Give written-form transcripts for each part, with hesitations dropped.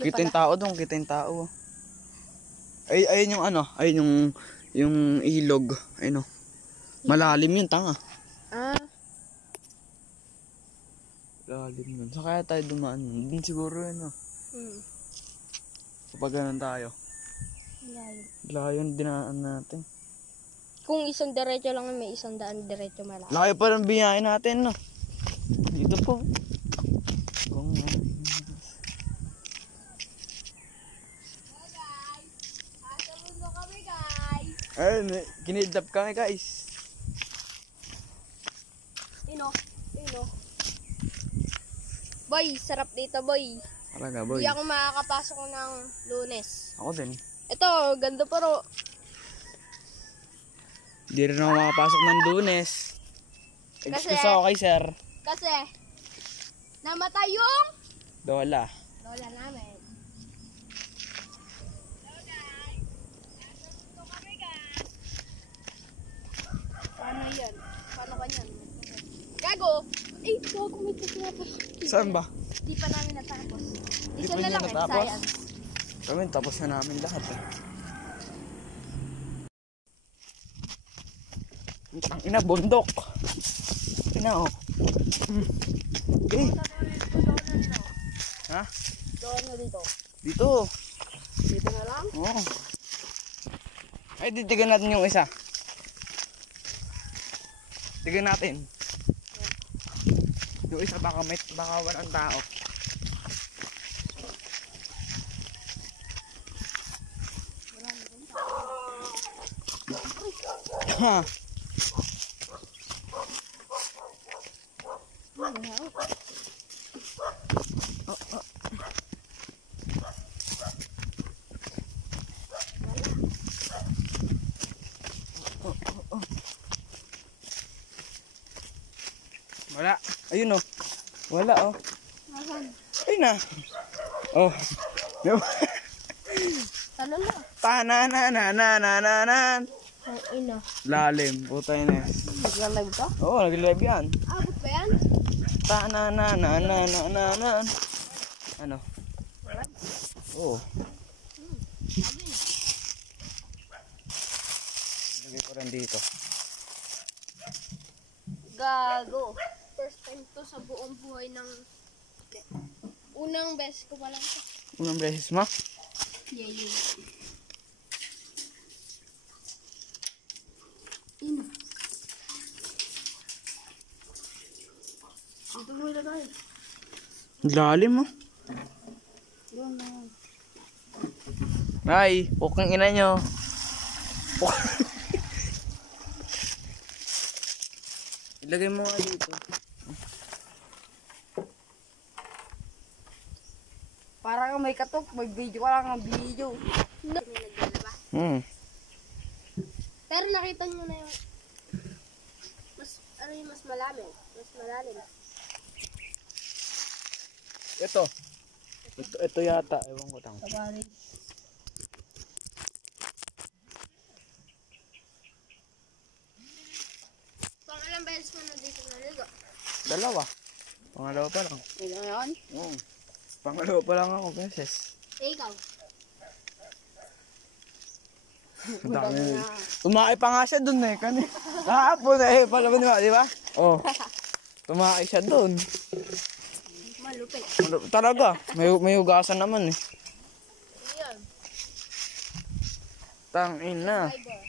Kita yung tao doon, kita yung tao. Ay, ayun yung ano, ayun yung ilog. Ayun o. Malalim yun, tanga. Ah. Malalim yun. Saan kaya tayo dumaan? Doon siguro yun o. Kapag ganun tayo. Layo yung dinaan natin. Kung isang diretso lang, may isang daan diretso malayo. Layo pa ng biyahe natin, no? Dito po. Ayun, kinidnap kami guys. Ino. Boy, sarap dito boy. Talaga boy. Hindi ako makakapasok ng Lunes. Ako din. Ito, ganda pero. Hindi rin ako makapasok ng Lunes. Excuse ako kay sir. Kasi, namatay yung Lola namin. Paano yan? Paano ba yan? Gago! Eh, gago, may tapos. Saan ba? Di pa namin natapos. Di Isa pa na niyo lang natapos? science. Kami, tapos na namin lahat eh. Ang ina, bundok. Ina oh. Okay. Ha? Doon na dito. Dito. Dito na lang? Oo. Ay, titigan natin yung isa. Tigan natin. Yung isa baka walang tao. Ha. Wala. Ayun oh. Wala oh. Ayun na. Oh. Talon na. Tananananananan. Ang ina. Lalim. Puta yun eh. Nagla-live ka? Oo, nag-live yan. Abot ba yan? Tananananananan. Ano? Oo. Lagay ko rin dito. Gago. First time to sa buong buhay ng unang beses ko pa lang to. Unang beses mo? Yeah. Ino. Dito mo ilagay. Lalim mo. Doon na. Ay, pukang ina nyo. Ilagay mo nga dito. Parang may katok, may video ka lang ang video. Pero nakita nyo na yung mas malalim. Mas malalim. Ito yata, ewan ko tang. Sabari. Pang ilang beses mo na dito naligo? Dalawa. Pangalawa pa lang. Ito yun? Oo. Pangalawa pa lang ako beses. Ikaw? Ang dami. Tumakay pa nga siya dun eh. Kahapon eh. Palaban diba? Diba? Oo. Tumakay siya dun. Malupit. Talaga. May hugasan naman eh. Ayan. Tang ina. Fiber.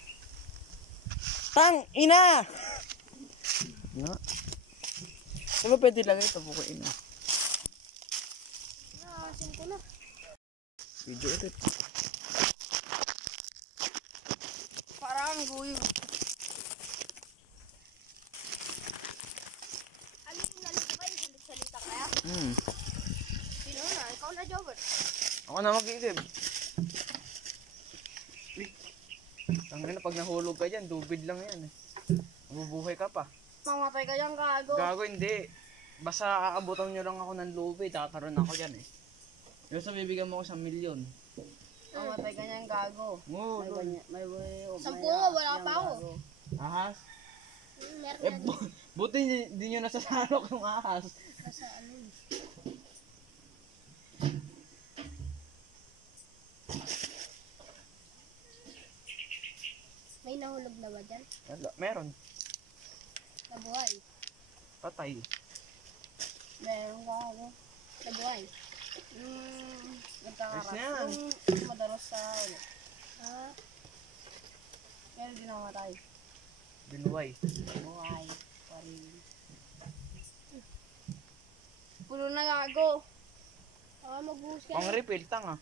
Tang ina! Na? Saan ba pwede lang ito? Puko ina. Nakasin ko na. Video ulit. Parang guyo. Alin yung nalito ba yung salita kaya? Sino na? Ikaw na, Jobert. Ako na mag-iigib. Tangin na pag nahulog ka dyan, dubid lang yan eh. Mabubuhay ka pa. Mamatay ka dyan, gago. Gago hindi. Basta aabutan nyo lang ako ng lubid, tataron ako dyan eh. Yung sa bibigyan mo ako 1,000,000. Mamatay ka dyan, gago. Oo, May 10 nga, wala pa ako. Ahas? Meron Eh, na din. buti di nyo nasasalok yung ahas. Nasa ano yun. May nahulog na ba dyan? Wala, meron. Nabuhay. Patay. Meron ka ano? Nabuhay. Ayos na yan. Yung madalas sa ulo. Ah. Meron din namatay. Binuway. Buhay. Puno na gago. Magbuhos ka. Pang refill, tanga.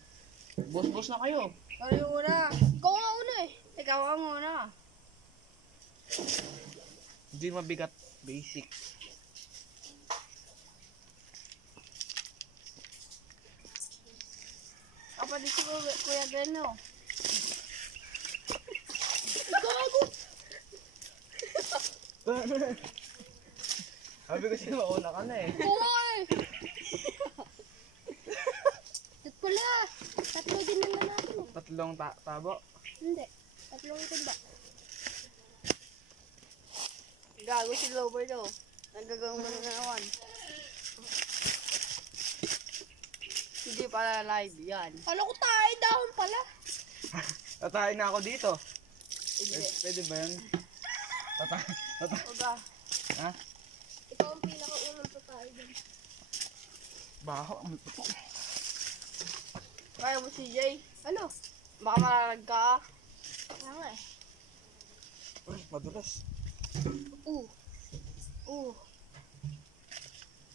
Bus na kayo. Kayo una. Ikaw nga una eh. Ikaw ang una. Hindi mabigat. Basic. Kapatid si Kuya Beno. Gago! Sabi ko siya mauna ka na eh. Hoy! Tat pala. Tatlo din naman natin eh. Tatlong tabo. Hindi. Tatlong timba. Gago si Lover daw. Nagagawang mo na naman. Hindi pala live yan. Ano ko tayo dahon pala? Tatayin na ako dito. Hindi. Pwede ba yun? Oga. Ha? Ikaw ang pinakaunang tatay dyan. Baho. Ang putok. Kaya mo si Jay. Ano? Baka malalag ka. Kaya nga eh. Uy, madulas.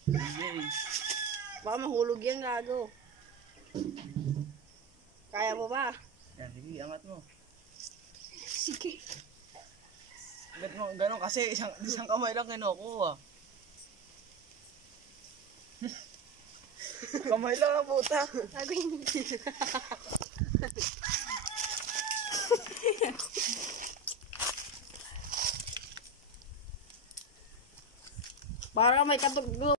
Yay. Baka mahulog yan, gago. Kaya mo ba? Yan, sige, angat mo. Sige. Ganun kasi isang kamay lang kinukuha. Kamay lang ang puta. Gago yun. Para may katuglo.